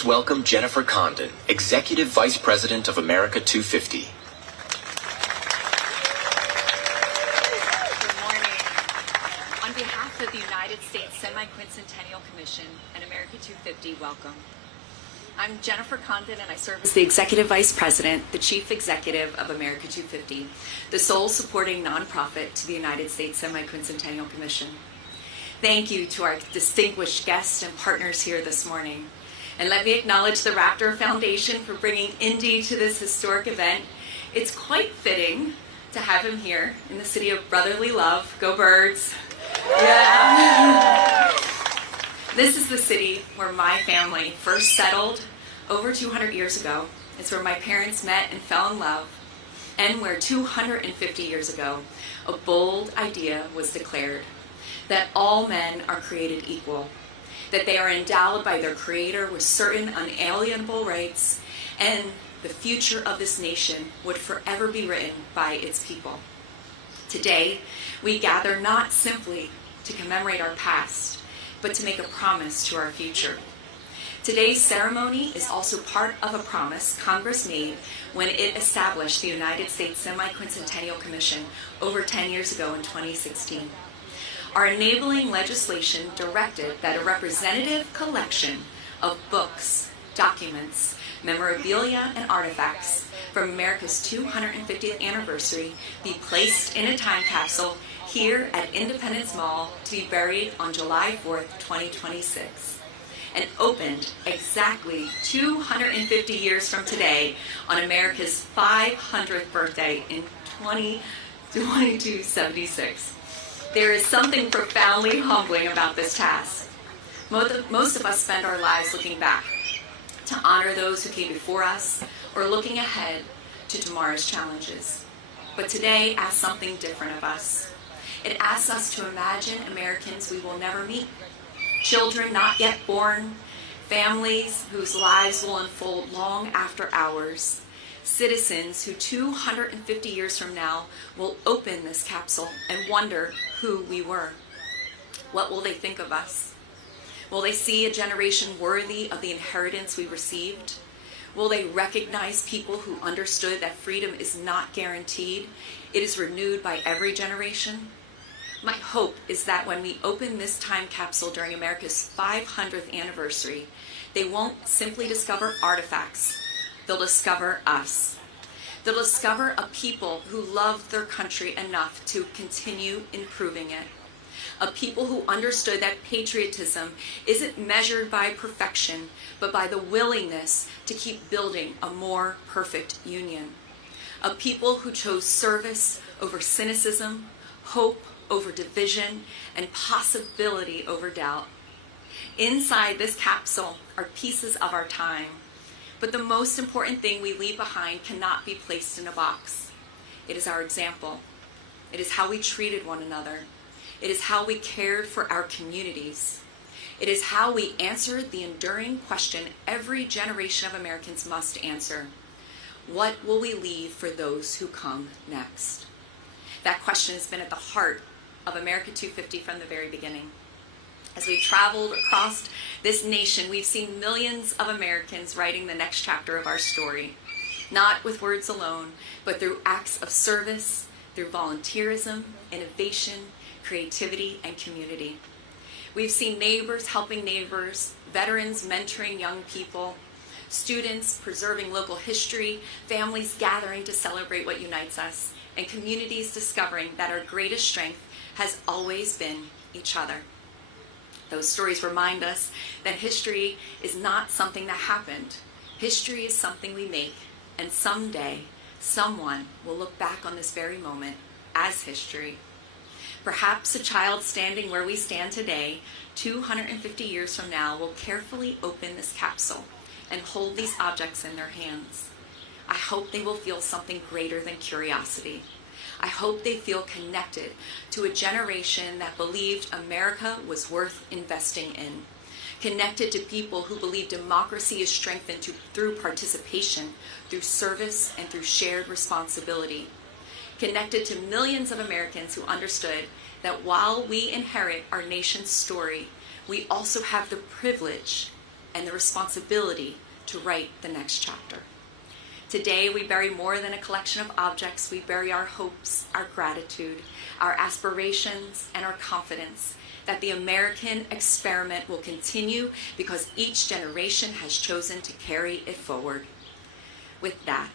Please welcome Jennifer Condon, Executive Vice President of America 250. Good morning. On behalf of the United States Semi-Quincentennial Commission and America 250, welcome. I'm Jennifer Condon, and I serve as the Executive Vice President, the Chief Executive of America 250, the sole supporting nonprofit to the United States Semi-Quincentennial Commission. Thank you to our distinguished guests and partners here this morning. And let me acknowledge the Raptor Foundation for bringing Indy to this historic event. It's quite fitting to have him here in the city of brotherly love. Go Birds. Yeah. This is the city where my family first settled over 200 years ago. It's where my parents met and fell in love, and where 250 years ago a bold idea was declared that all men are created equal, that they are endowed by their Creator with certain unalienable rights, and the future of this nation would forever be written by its people. Today, we gather not simply to commemorate our past, but to make a promise to our future. Today's ceremony is also part of a promise Congress made when it established the United States Semi-Quincentennial Commission over 10 years ago in 2016. Our enabling legislation directed that a representative collection of books, documents, memorabilia, and artifacts from America's 250th anniversary be placed in a time capsule here at Independence Mall to be buried on July 4th, 2026, and opened exactly 250 years from today on America's 500th birthday in 2276. There is something profoundly humbling about this task. Most of us spend our lives looking back to honor those who came before us, or looking ahead to tomorrow's challenges. But today asks something different of us. It asks us to imagine Americans we will never meet, children not yet born, families whose lives will unfold long after ours, citizens who 250 years from now will open this capsule and wonder who we were. What will they think of us? Will they see a generation worthy of the inheritance we received? Will they recognize people who understood that freedom is not guaranteed? It is renewed by every generation. My hope is that when we open this time capsule during America's 500th anniversary, they won't simply discover artifacts. They'll discover us. They'll discover a people who loved their country enough to continue improving it. A people who understood that patriotism isn't measured by perfection, but by the willingness to keep building a more perfect union. A people who chose service over cynicism, hope over division, and possibility over doubt. Inside this capsule are pieces of our time, but the most important thing we leave behind cannot be placed in a box. It is our example. It is how we treated one another. It is how we cared for our communities. It is how we answered the enduring question every generation of Americans must answer. What will we leave for those who come next? That question has been at the heart of America 250 from the very beginning. As we've traveled across this nation, we've seen millions of Americans writing the next chapter of our story, not with words alone, but through acts of service, through volunteerism, innovation, creativity, and community. We've seen neighbors helping neighbors, veterans mentoring young people, students preserving local history, families gathering to celebrate what unites us, and communities discovering that our greatest strength has always been each other. Those stories remind us that history is not something that happened. History is something we make, and someday, someone will look back on this very moment as history. Perhaps a child standing where we stand today, 250 years from now, will carefully open this capsule and hold these objects in their hands. I hope they will feel something greater than curiosity. I hope they feel connected to a generation that believed America was worth investing in, connected to people who believe democracy is strengthened through participation, through service, and through shared responsibility, connected to millions of Americans who understood that while we inherit our nation's story, we also have the privilege and the responsibility to write the next chapter. Today, we bury more than a collection of objects. We bury our hopes, our gratitude, our aspirations, and our confidence that the American experiment will continue because each generation has chosen to carry it forward. With that,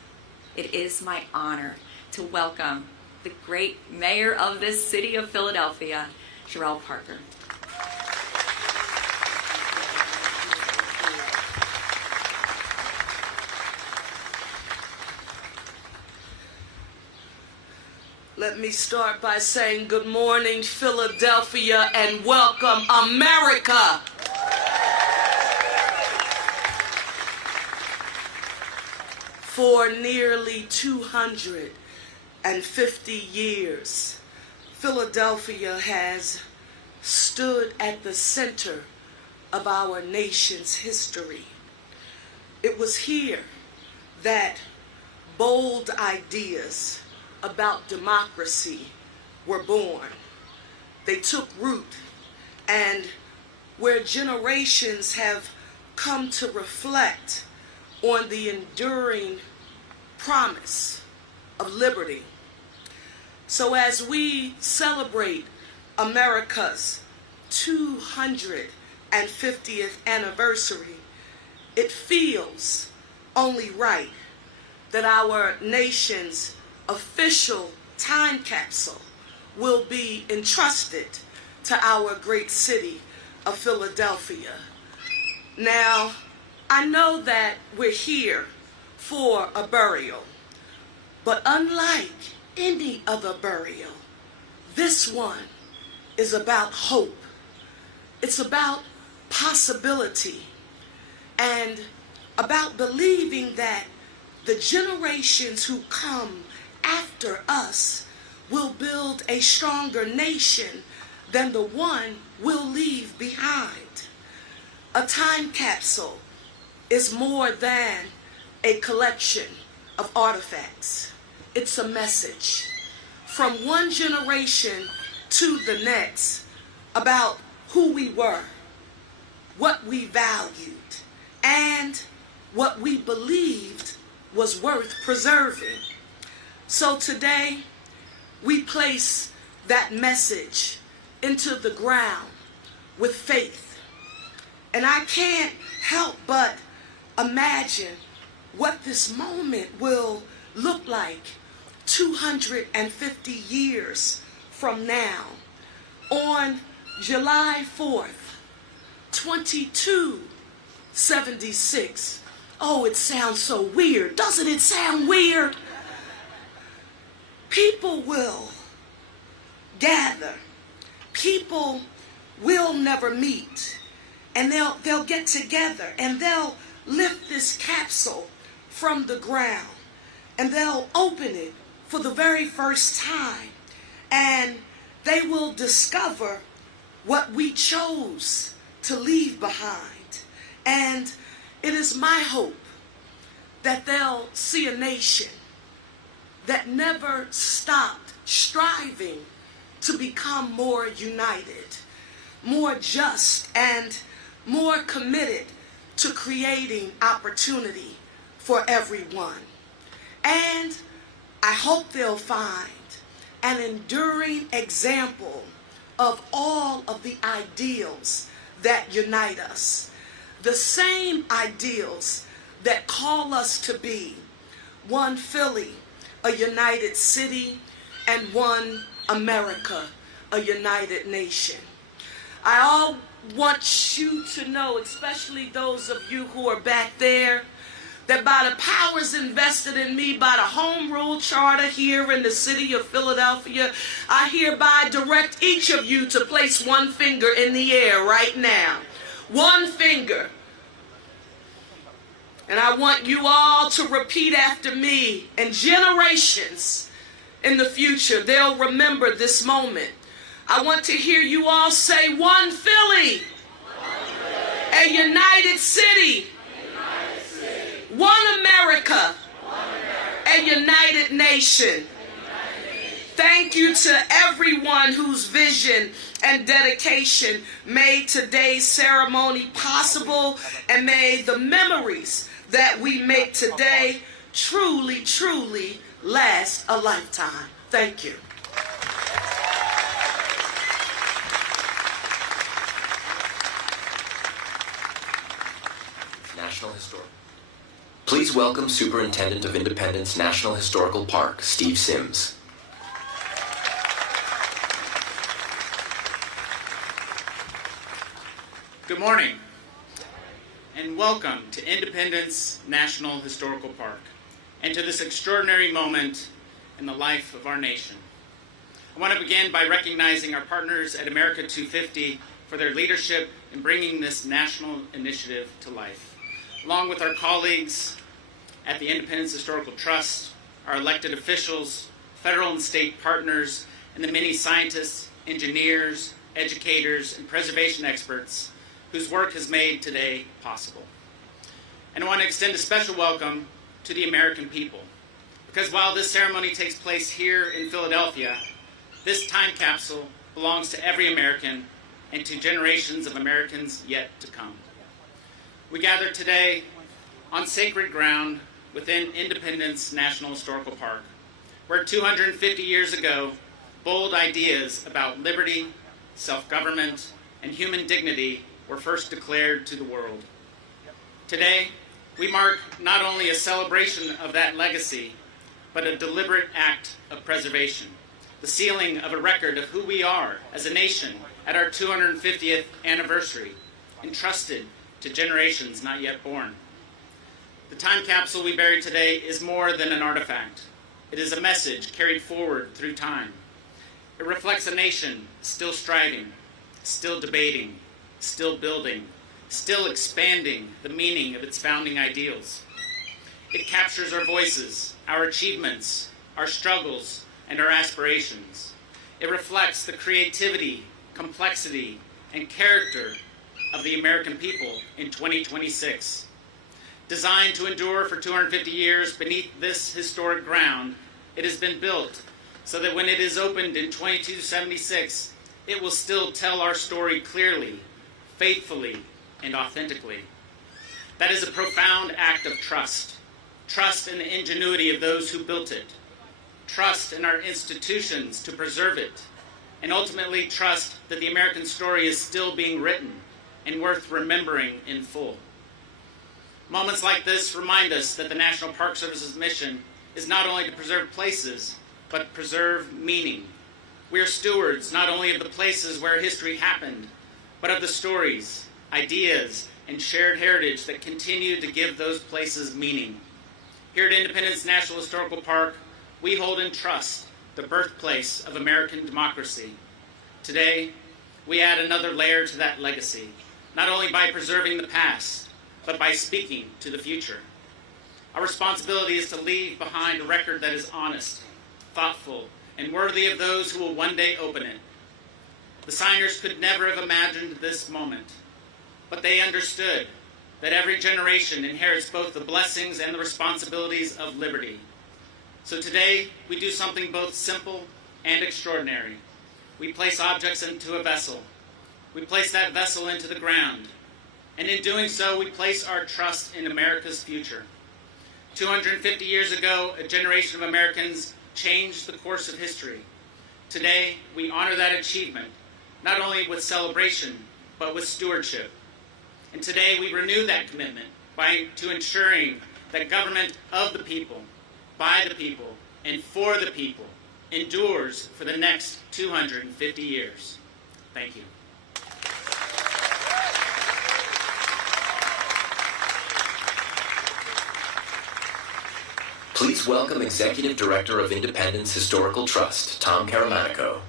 it is my honor to welcome the great mayor of this city of Philadelphia, Jarrell Parker. Let me start by saying good morning, Philadelphia, and welcome, America. For nearly 250 years, Philadelphia has stood at the center of our nation's history. It was here that bold ideas about democracy were born. They took root, and where generations have come to reflect on the enduring promise of liberty. So as we celebrate America's 250th anniversary, it feels only right that our nation's official time capsule will be entrusted to our great city of Philadelphia. Now, I know that we're here for a burial, but unlike any other burial, this one is about hope. It's about possibility and about believing that the generations who come after us will build a stronger nation than the one we'll leave behind. A time capsule is more than a collection of artifacts. It's a message from one generation to the next about who we were, what we valued, and what we believed was worth preserving. So today, we place that message into the ground with faith. And I can't help but imagine what this moment will look like 250 years from now. On July 4th, 2276. Oh, it sounds so weird. Doesn't it sound weird? People will gather. People will never meet. And they'll get together and they'll lift this capsule from the ground and they'll open it for the very first time. And they will discover what we chose to leave behind. And it is my hope that they'll see a nation that never stopped striving to become more united, more just, and more committed to creating opportunity for everyone. And I hope they'll find an enduring example of all of the ideals that unite us, the same ideals that call us to be one Philly, a united city, and one America, a united nation. I all want you to know, especially those of you who are back there, that by the powers invested in me by the Home Rule Charter here in the city of Philadelphia, I hereby direct each of you to place one finger in the air right now. One finger. And I want you all to repeat after me, and generations in the future, they'll remember this moment. I want to hear you all say, one Philly, a united city, one America, a united nation. Thank you to everyone whose vision and dedication made today's ceremony possible and made the memories that we make today truly, truly last a lifetime. Thank you. National Historic. Please welcome Superintendent of Independence National Historical Park, Steve Sims. Good morning, and welcome to Independence National Historical Park, and to this extraordinary moment in the life of our nation. I want to begin by recognizing our partners at America 250 for their leadership in bringing this national initiative to life, along with our colleagues at the Independence Historical Trust, our elected officials, federal and state partners, and the many scientists, engineers, educators, and preservation experts whose work has made today possible. And I want to extend a special welcome to the American people, because while this ceremony takes place here in Philadelphia, this time capsule belongs to every American and to generations of Americans yet to come. We gather today on sacred ground within Independence National Historical Park, where 250 years ago, bold ideas about liberty, self-government, and human dignity were first declared to the world. Today, we mark not only a celebration of that legacy, but a deliberate act of preservation, the sealing of a record of who we are as a nation at our 250th anniversary, entrusted to generations not yet born. The time capsule we bury today is more than an artifact. It is a message carried forward through time. It reflects a nation still striving, still debating, still building, still expanding the meaning of its founding ideals. It captures our voices, our achievements, our struggles, and our aspirations. It reflects the creativity, complexity, and character of the American people in 2026. Designed to endure for 250 years beneath this historic ground, it has been built so that when it is opened in 2276, it will still tell our story clearly, faithfully, and authentically. That is a profound act of trust. Trust in the ingenuity of those who built it. Trust in our institutions to preserve it. And ultimately trust that the American story is still being written and worth remembering in full. Moments like this remind us that the National Park Service's mission is not only to preserve places, but preserve meaning. We are stewards not only of the places where history happened, but of the stories, ideas, and shared heritage that continue to give those places meaning. Here at Independence National Historical Park, we hold in trust the birthplace of American democracy. Today, we add another layer to that legacy, not only by preserving the past, but by speaking to the future. Our responsibility is to leave behind a record that is honest, thoughtful, and worthy of those who will one day open it. The signers could never have imagined this moment, but they understood that every generation inherits both the blessings and the responsibilities of liberty. So today, we do something both simple and extraordinary. We place objects into a vessel. We place that vessel into the ground. And in doing so, we place our trust in America's future. 250 years ago, a generation of Americans changed the course of history. Today, we honor that achievement, not only with celebration, but with stewardship. And today, we renew that commitment to ensuring that government of the people, by the people, and for the people endures for the next 250 years. Thank you. Please welcome Executive Director of Independence Historical Trust, Tom Caramanico.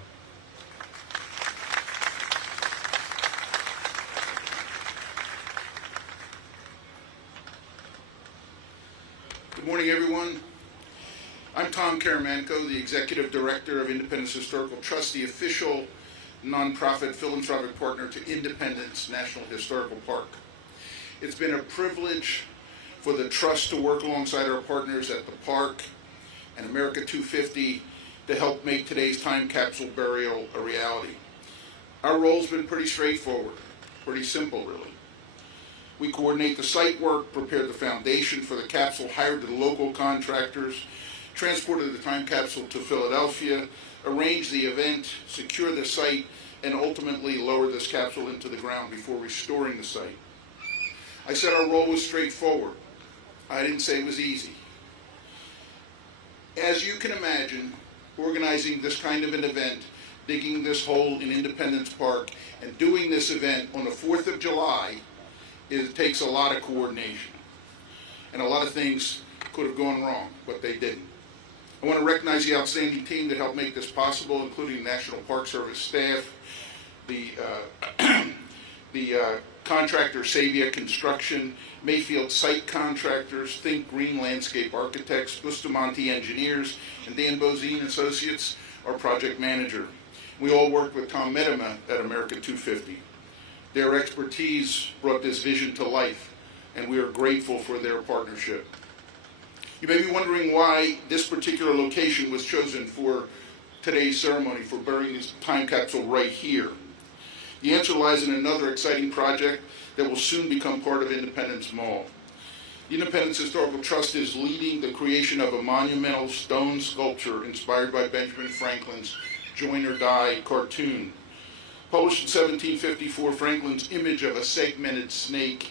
Good morning, everyone. I'm Tom Caramanico, the Executive Director of Independence Historical Trust, the official nonprofit philanthropic partner to Independence National Historical Park. It's been a privilege for the Trust to work alongside our partners at the park and America 250 to help make today's time capsule burial a reality. Our role's been pretty straightforward, pretty simple really. We coordinate the site work, prepared the foundation for the capsule, hired the local contractors, transported the time capsule to Philadelphia, arranged the event, secured the site, and ultimately lowered this capsule into the ground before restoring the site. I said our role was straightforward. I didn't say it was easy. As you can imagine, organizing this kind of an event, digging this hole in Independence Park, and doing this event on the 4th of July, it takes a lot of coordination. And a lot of things could have gone wrong, but they didn't. I want to recognize the outstanding team that helped make this possible, including National Park Service staff, the contractor Savia Construction, Mayfield Site Contractors, Think Green Landscape Architects, Bustamante Engineers, and Dan Bozine Associates, our project manager. We all worked with Tom Medema at America 250. Their expertise brought this vision to life, and we are grateful for their partnership. You may be wondering why this particular location was chosen for today's ceremony, for burying this time capsule right here. The answer lies in another exciting project that will soon become part of Independence Mall. The Independence Historical Trust is leading the creation of a monumental stone sculpture inspired by Benjamin Franklin's Join or Die cartoon. Published in 1754, Franklin's image of a segmented snake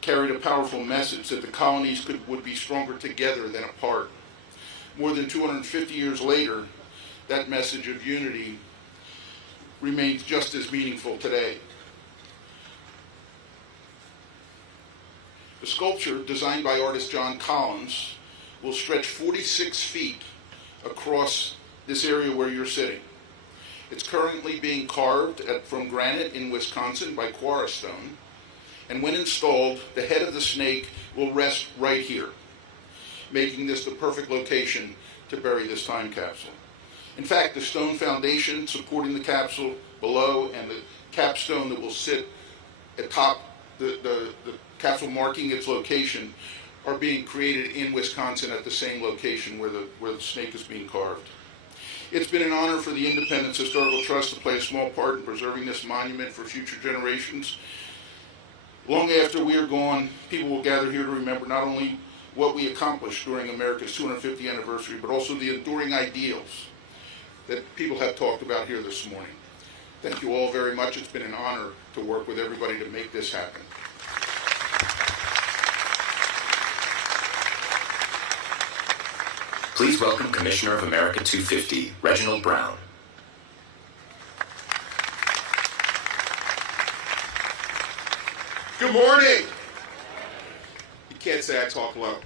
carried a powerful message that the colonies would be stronger together than apart. More than 250 years later, that message of unity remains just as meaningful today. The sculpture, designed by artist John Collins, will stretch 46 feet across this area where you're sitting. It's currently being carved from granite in Wisconsin by Quarrystone, and when installed, the head of the snake will rest right here, making this the perfect location to bury this time capsule. In fact, the stone foundation supporting the capsule below and the capstone that will sit atop the capsule marking its location are being created in Wisconsin at the same location where the snake is being carved. It's been an honor for the Independence Historical Trust to play a small part in preserving this monument for future generations. Long after we are gone, people will gather here to remember not only what we accomplished during America's 250th anniversary, but also the enduring ideals that people have talked about here this morning. Thank you all very much. It's been an honor to work with everybody to make this happen. Please welcome Commissioner of America 250, Reginald Brown. Good morning. You can't say I talk low.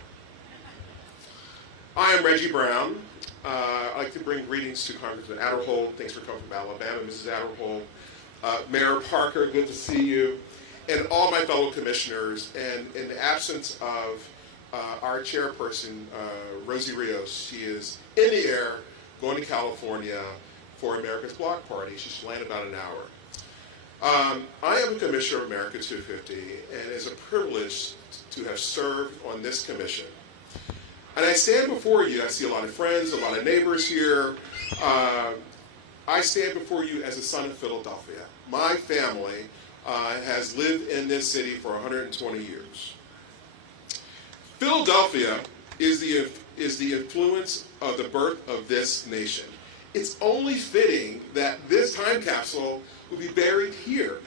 I am Reggie Brown. I'd like to bring greetings to Congressman Adderhold. Thanks for coming from Alabama, Mrs. Adderhold. Mayor Parker, good to see you. And all my fellow commissioners. And in the absence of our chairperson, Rosie Rios, she is in the air going to California for America's Block Party. She should land about an hour. I am a commissioner of America 250, and it is a privilege to have served on this commission. And I stand before you, I see a lot of friends, a lot of neighbors here. I stand before you as a son of Philadelphia. My family has lived in this city for 120 years. Philadelphia is the influence of the birth of this nation. It's only fitting that this time capsule will be buried here.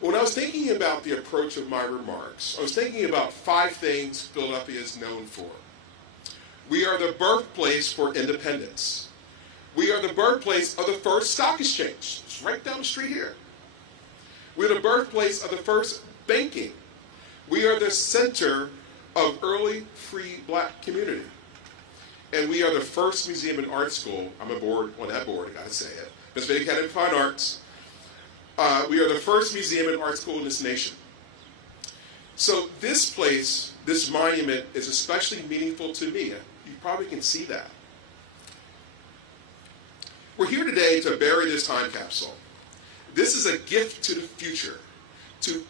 When I was thinking about the approach of my remarks, I was thinking about 5 things Philadelphia is known for. We are the birthplace for independence. We are the birthplace of the first stock exchange. It's right down the street here. We're the birthplace of the first banking. We are the center of early free black community. And we are the first museum and art school. I'm on that board, I gotta say it. Pennsylvania Academy of Fine Arts. We are the first museum and art school in this nation. So this place, this monument, is especially meaningful to me. You probably can see that. We're here today to bury this time capsule. This is a gift to the future, to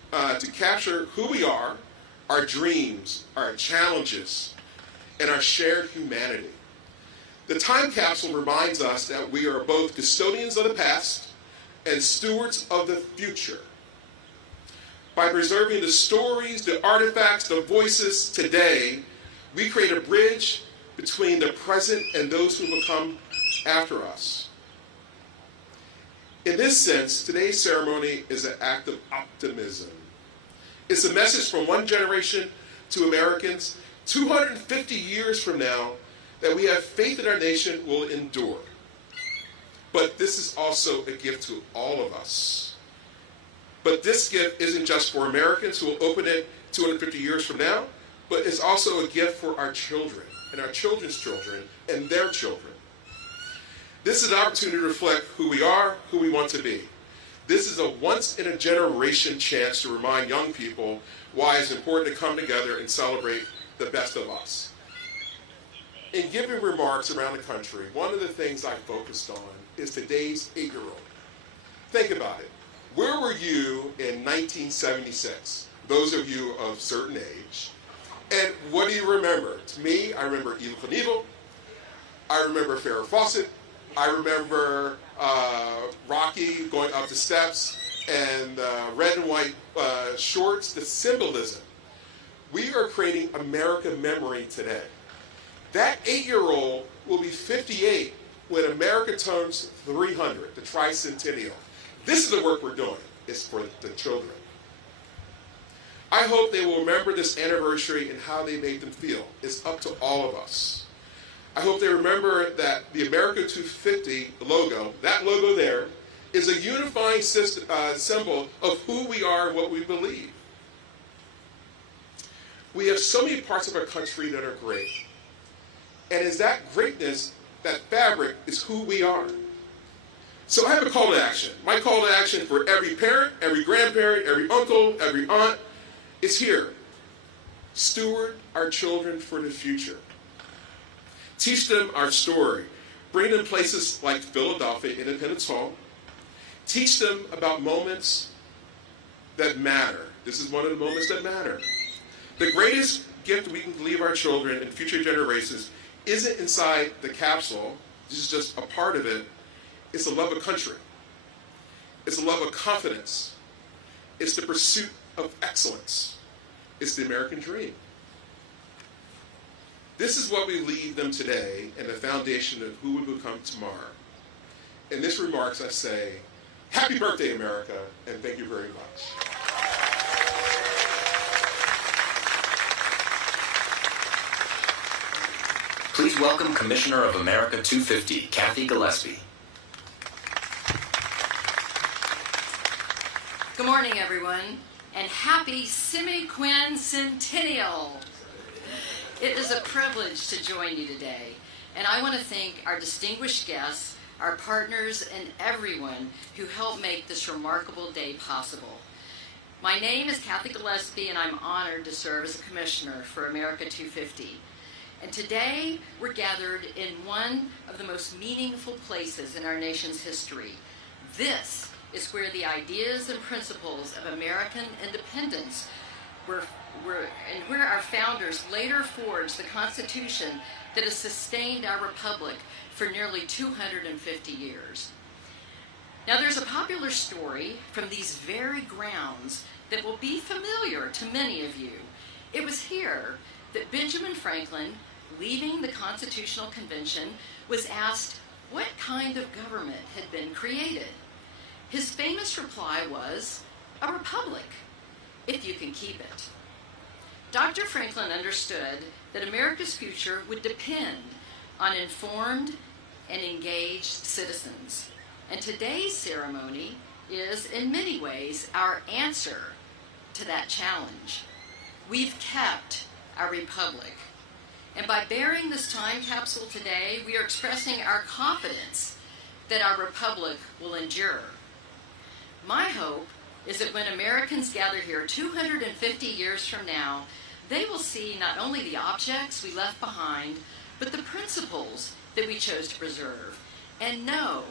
capture who we are, our dreams, our challenges, and our shared humanity. The time capsule reminds us that we are both custodians of the past and stewards of the future. By preserving the stories, the artifacts, the voices today, we create a bridge between the present and those who will come after us. In this sense, today's ceremony is an act of optimism. It's a message from one generation to Americans 250 years from now that we have faith that our nation will endure. But this is also a gift to all of us. But this gift isn't just for Americans who will open it 250 years from now, but it's also a gift for our children and our children's children and their children. This is an opportunity to reflect who we are, who we want to be. This is a once-in-a-generation chance to remind young people why it's important to come together and celebrate the best of us. In giving remarks around the country, one of the things I focused on is today's 8-year-old. Think about it. Where were you in 1976? Those of you of certain age. And what do you remember? To me, I remember Evel Knievel. I remember Farrah Fawcett. I remember Rocky going up the steps and red and white shorts, the symbolism. We are creating America memory today. That 8-year-old will be 58 when America turns 300, the tricentennial. This is the work we're doing. It's for the children. I hope they will remember this anniversary and how they made them feel. It's up to all of us. I hope they remember that the America 250 logo, that logo there, is a unifying symbol of who we are and what we believe. We have so many parts of our country that are great. And it's that greatness, that fabric, is who we are. So I have a call to action. My call to action for every parent, every grandparent, every uncle, every aunt is here. Steward our children for the future. Teach them our story. Bring them places like Philadelphia Independence Hall. Teach them about moments that matter. This is one of the moments that matter. The greatest gift we can leave our children and future generations isn't inside the capsule. This is just a part of it. It's a love of country. It's a love of confidence. It's the pursuit of excellence. It's the American dream. This is what we leave them today and the foundation of who we become tomorrow. In this remarks, I say, happy birthday, America, and thank you very much. Please welcome Commissioner of America 250, Kathy Gillespie. Good morning, everyone, and happy semi-quincentennial. It is a privilege to join you today, and I want to thank our distinguished guests, our partners, and everyone who helped make this remarkable day possible. My name is Kathy Gillespie, and I'm honored to serve as a commissioner for America 250. And today, we're gathered in one of the most meaningful places in our nation's history. This is where the ideas and principles of American independence were and where our founders later forged the Constitution that has sustained our republic for nearly 250 years. Now, there's a popular story from these very grounds that will be familiar to many of you. It was here that Benjamin Franklin, leaving the Constitutional Convention, was asked what kind of government had been created. His famous reply was, a republic, if you can keep it. Dr. Franklin understood that America's future would depend on informed and engaged citizens. And today's ceremony is, in many ways, our answer to that challenge. We've kept our republic. And by bearing this time capsule today, we are expressing our confidence that our republic will endure. My hope is that when Americans gather here 250 years from now, they will see not only the objects we left behind, but the principles that we chose to preserve, and know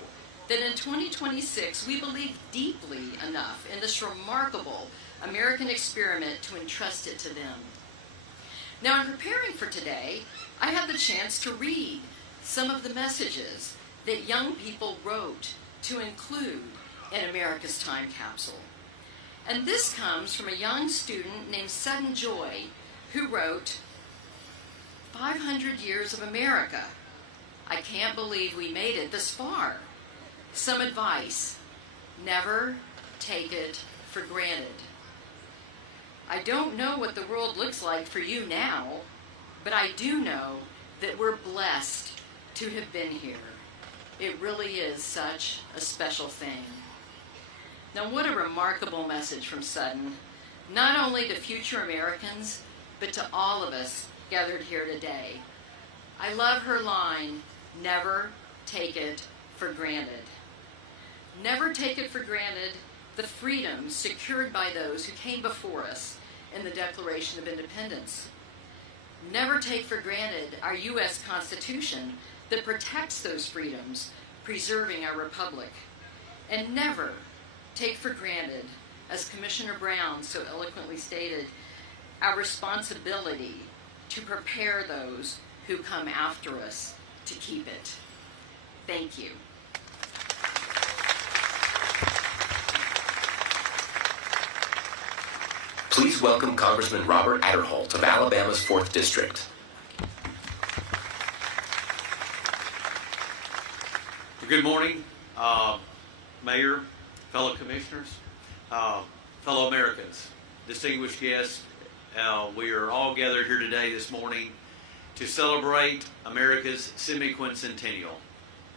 that in 2026 we believe deeply enough in this remarkable American experiment to entrust it to them. Now, in preparing for today, I had the chance to read some of the messages that young people wrote to include in America's time capsule. And this comes from a young student named Sudden Joy, who wrote, 500 years of America. I can't believe we made it this far. Some advice: never take it for granted. I don't know what the world looks like for you now, but I do know that we're blessed to have been here. It really is such a special thing. Now, what a remarkable message from Sudden, not only to future Americans, but to all of us gathered here today. I love her line, never take it for granted. Never take it for granted the freedoms secured by those who came before us in the Declaration of Independence. Never take for granted our U.S. Constitution that protects those freedoms, preserving our republic. And never take for granted, as Commissioner Brown so eloquently stated, our responsibility to prepare those who come after us to keep it. Thank you. Please welcome Congressman Robert Adderholt of Alabama's 4th District. Good morning, Mayor, fellow commissioners, fellow Americans, distinguished guests. We are all gathered here today this morning to celebrate America's semi-quincentennial,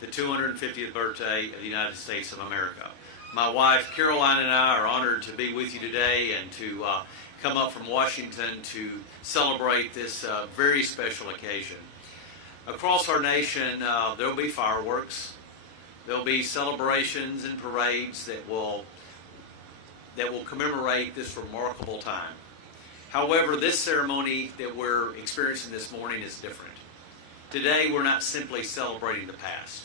the 250th birthday of the United States of America. My wife, Caroline, and I are honored to be with you today and to come up from Washington to celebrate this very special occasion. Across our nation, there will be fireworks. There will be celebrations and parades that will commemorate this remarkable time. However, this ceremony that we're experiencing this morning is different. Today, we're not simply celebrating the past.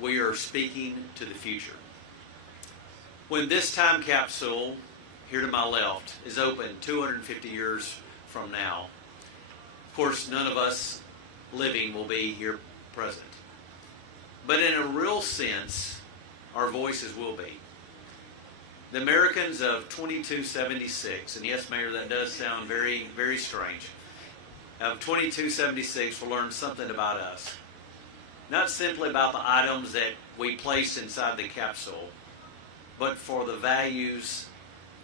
We are speaking to the future. When this time capsule, here to my left, is open 250 years from now, of course, none of us living will be here present. But in a real sense, our voices will be. The Americans of 2276, and yes, Mayor, that does sound very, very strange, of 2276 will learn something about us. Not simply about the items that we place inside the capsule, but for the values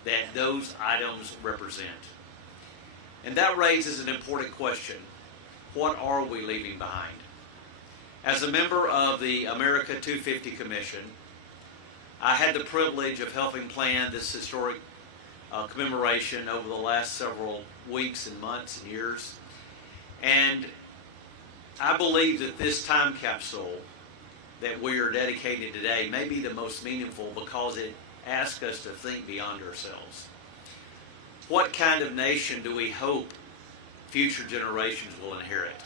that those items represent. And that raises an important question. What are we leaving behind? As a member of the America 250 Commission, I had the privilege of helping plan this historic commemoration over the last several weeks and months and years. And I believe that this time capsule that we are dedicating today may be the most meaningful because it asks us to think beyond ourselves. What kind of nation do we hope future generations will inherit?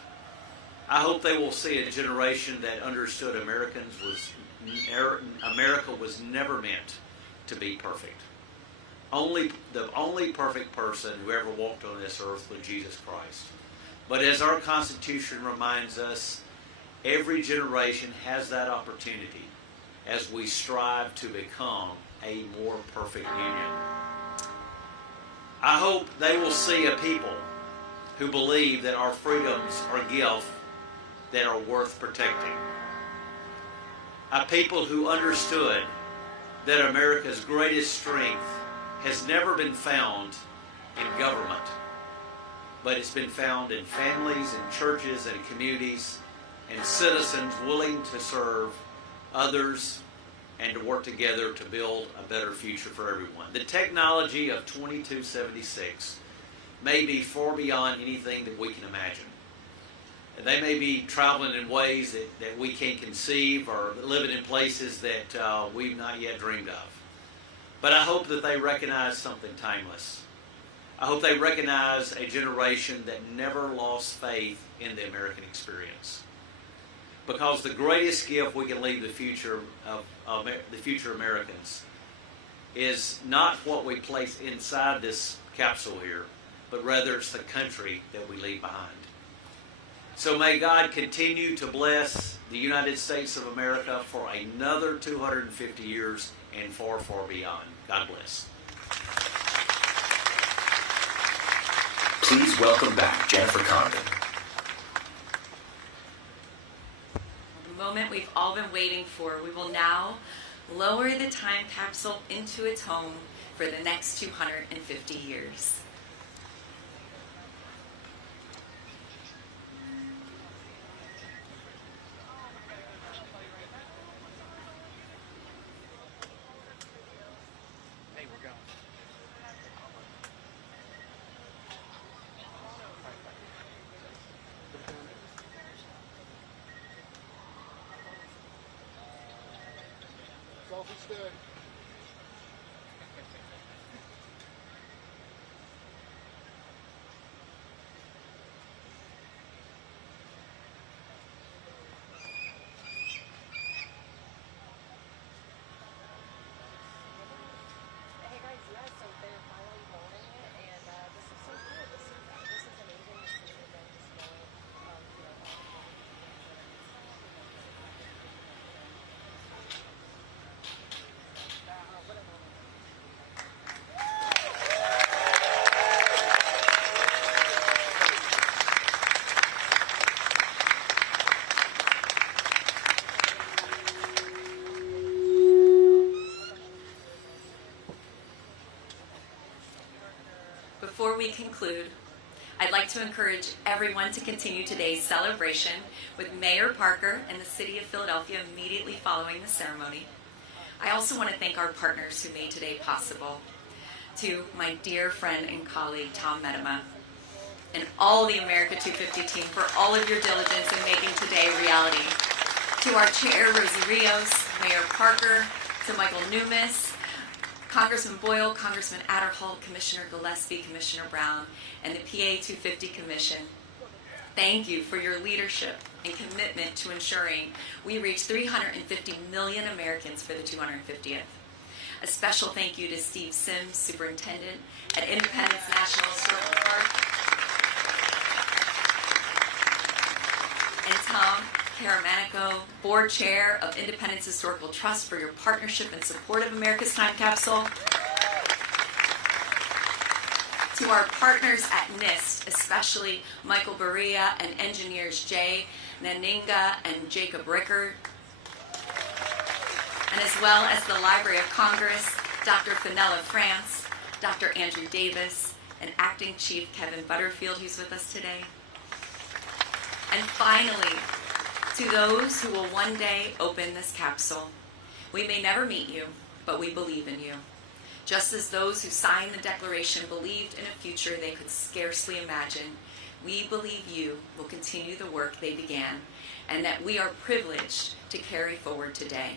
I hope they will see a generation that understood America was never meant to be perfect. The only perfect person who ever walked on this earth was Jesus Christ. But as our Constitution reminds us, every generation has that opportunity as we strive to become a more perfect union. I hope they will see a people who believe that our freedoms are gifts that are worth protecting. A people who understood that America's greatest strength has never been found in government, but it's been found in families and churches and communities and citizens willing to serve others and to work together to build a better future for everyone. The technology of 2276 may be far beyond anything that we can imagine. They may be traveling in ways that we can't conceive or living in places that we've not yet dreamed of. But I hope that they recognize something timeless. I hope they recognize a generation that never lost faith in the American experience. Because the greatest gift we can leave the future of the future Americans is not what we place inside this capsule here, but rather it's the country that we leave behind. So may God continue to bless the United States of America for another 250 years and far, far beyond. God bless. Please welcome back Jennifer Condon. The moment we've all been waiting for, we will now lower the time capsule into its home for the next 250 years. Before we conclude, I'd like to encourage everyone to continue today's celebration with Mayor Parker and the City of Philadelphia immediately following the ceremony. I also want to thank our partners who made today possible. To my dear friend and colleague, Tom Medema, and all the America 250 team for all of your diligence in making today a reality. To our chair, Rosie Rios, Mayor Parker, to Michael Numis, Congressman Boyle, Congressman Adderholt, Commissioner Gillespie, Commissioner Brown, and the PA 250 Commission. Thank you for your leadership and commitment to ensuring we reach 350 million Americans for the 250th. A special thank you to Steve Sims, Superintendent at Independence National Historical Park, and Tom Caramanico, Board Chair of Independence Historical Trust, for your partnership and support of America's Time Capsule. To our partners at NIST, especially Michael Berea and engineers Jay Naninga and Jacob Rickard, and as well as the Library of Congress, Dr. Fenella France, Dr. Andrew Davis, and Acting Chief Kevin Butterfield, who's with us today. And finally, to those who will one day open this capsule, we may never meet you, but we believe in you. Just as those who signed the Declaration believed in a future they could scarcely imagine, we believe you will continue the work they began, and that we are privileged to carry forward today.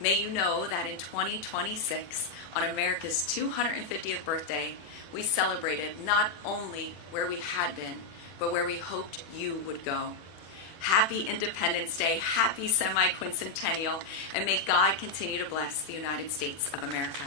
May you know that in 2026, on America's 250th birthday, we celebrated not only where we had been, but where we hoped you would go. Happy Independence Day, happy semi-quincentennial, and may God continue to bless the United States of America.